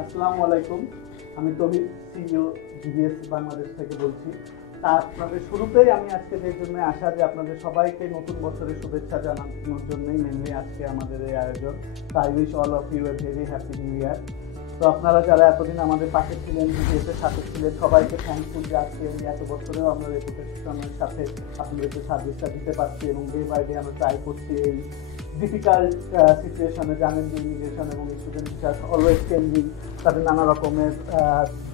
আসসালামু আলাইকুম। আমি তৌহিদ, সিইও জিবিএস বাংলাদেশ থেকে বলছি। তা আপনাদের শুরুতেই আমি আজকে যে জন্য আসা যে আপনাদের সবাইকে নতুন বছরের শুভেচ্ছা জানানোর জন্যই মেনলি আজকে আমাদের এই আয়োজন। তো I wish all of you a very happy new year. তো আপনারা যারা এতদিন আমাদের পাশে ছিলেন, জিবিএসের সাথে ছিলেন, সবাইকে থ্যাঙ্কফুল যে আজকে এই এত বছরেও আমরা রেপুটেশনের সাথে আপনাদেরকে সার্ভিসটা দিতে পারছি এবং ডে বাই ডে আমরা ট্রাই করছি এই ডিফিকাল্ট সিচুয়েশনে। জানেন যে ইমিগ্রেশন এবং স্টুডেন্ট ভিসা অলওয়েজ চেঞ্জিং, তাদের নানা রকমের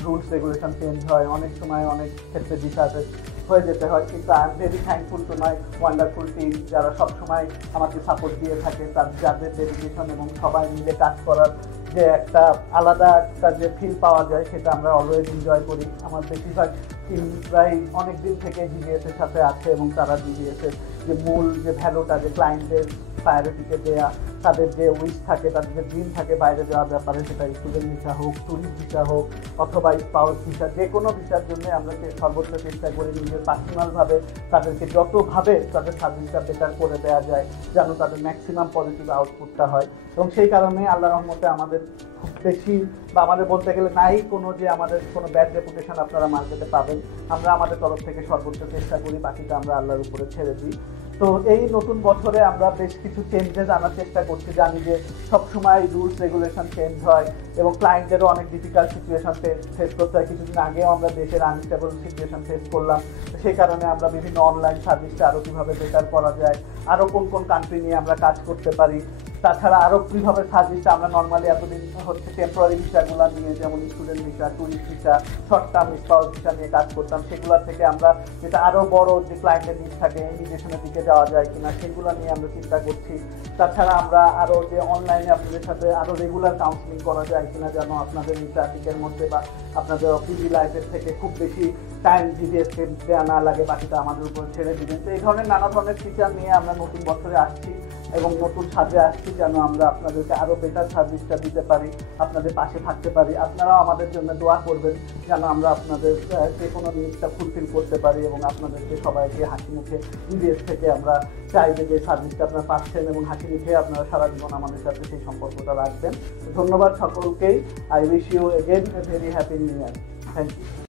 রুলস রেগুলেশন চেঞ্জ হয়, অনেক সময় অনেক ক্ষেত্রে ভিসাতে হয়ে যেতে হয়। কিন্তু I am very thankful to my wonderful team, যারা সবসময় আমাকে সাপোর্ট দিয়ে থাকে, যাদের ডেডিকেশন এবং সবাই মিলে কাজ করার যে একটা আলাদা একটা যে ফিল পাওয়া যায় সেটা আমরা অলওয়েজ এনজয় করি। আমার বেশিরভাগ টিম প্রায় অনেক দিন থেকে জিবিএসের সাথে আছে এবং তারা জিবিএসের যে মূল যে ভ্যালুটা, যে ক্লায়েন্টের প্রায়োরিটিকে দেওয়া, তাদের যে উইশ থাকে, তাদের যে ড্রিম থাকে বাইরে যাওয়ার ব্যাপারে, সেটা স্টুডেন্ট ভিসা হোক, ট্যুরিস্ট ভিসা হোক অথবা স্পাউস ভিসা, যে কোনো ভিসার জন্য আমরা সর্বোচ্চ চেষ্টা করি নিজের পার্সোনালভাবে তাদেরকে যতভাবে তাদের সার্ভিসটা বেটার করে দেওয়া যায় যেন তাদের ম্যাক্সিমাম পজিটিভ আউটপুটটা হয়। এবং সেই কারণে আল্লাহ রহমতে আমাদের খুব বেশি বা আমাদের বলতে গেলে নাই কোনো যে আমাদের কোনো ব্যাড রেপুটেশন আপনারা মার্কেটে পাবেন। আমরা আমাদের তরফ থেকে সর্বোচ্চ চেষ্টা করি, বাকিটা আমরা আল্লাহর উপরে ছেড়ে দিই। তো এই নতুন বছরে আমরা বেশ কিছু চেঞ্জেস আনার চেষ্টা করছি। জানি যে সবসময় রুলস রেগুলেশন চেঞ্জ হয় এবং ক্লায়েন্টেরও অনেক ডিফিকাল্ট সিচুয়েশন ফেস করতে হয়। কিছুদিন আগেও আমরা দেশের আনস্টেবল সিচুয়েশন ফেস করলাম। তো সেই কারণে আমরা বিভিন্ন অনলাইন সার্ভিসটা আরও কীভাবে বেটার করা যায়, আরও কোন কোন কান্ট্রি নিয়ে আমরা কাজ করতে পারি, তাছাড়া আরও কীভাবে সার্ভিসটা আমরা নর্মালি এতদিন হচ্ছে টেম্পোরারি ভিসাগুলো নিয়ে, যেমন student visa, tourist visa, short term spouse visa নিয়ে কাজ করতাম, সেগুলোর থেকে আমরা যেটা আরও বড় যে ক্লায়েন্টের নিড থাকে ইমিগ্রেশনের দিকে যাওয়া যায় কিনা সেগুলো নিয়ে আমরা চিন্তা করছি। তাছাড়া আমরা আরও যে অনলাইনে আপনাদের সাথে আরও রেগুলার কাউন্সিলিং করা যায় কিনা, যেন আপনাদের এই ট্রাফিকের মধ্যে বা আপনাদের অফিসি লাইফের থেকে খুব বেশি টাইম জিডিএসকে দেওয়া না লাগে, বাকিটা আমাদের উপর ছেড়ে দিবেন। তো এই ধরনের নানা ধরনের ফিচার নিয়ে আমরা নতুন বছরে আসছি এবং নতুন সাজে আসছি যেন আমরা আপনাদেরকে আরও বেটার সার্ভিসটা দিতে পারি, আপনাদের পাশে থাকতে পারি। আপনারাও আমাদের জন্য দোয়া করবেন যেন আমরা আপনাদের যে কোনো নিডসটা ফুলফিল করতে পারি এবং আপনাদেরকে সবাইকে হাসি মুখে জিডিএস থেকে আমরা চাইবে যে সার্ভিসটা আপনারা পাচ্ছেন এবং হাসি মুখে আপনারা সারা জীবন আমাদের সাথে সেই সম্পর্কটা রাখবেন। ধন্যবাদ সকলকেই। I wish you again a very happy new year. Thank you.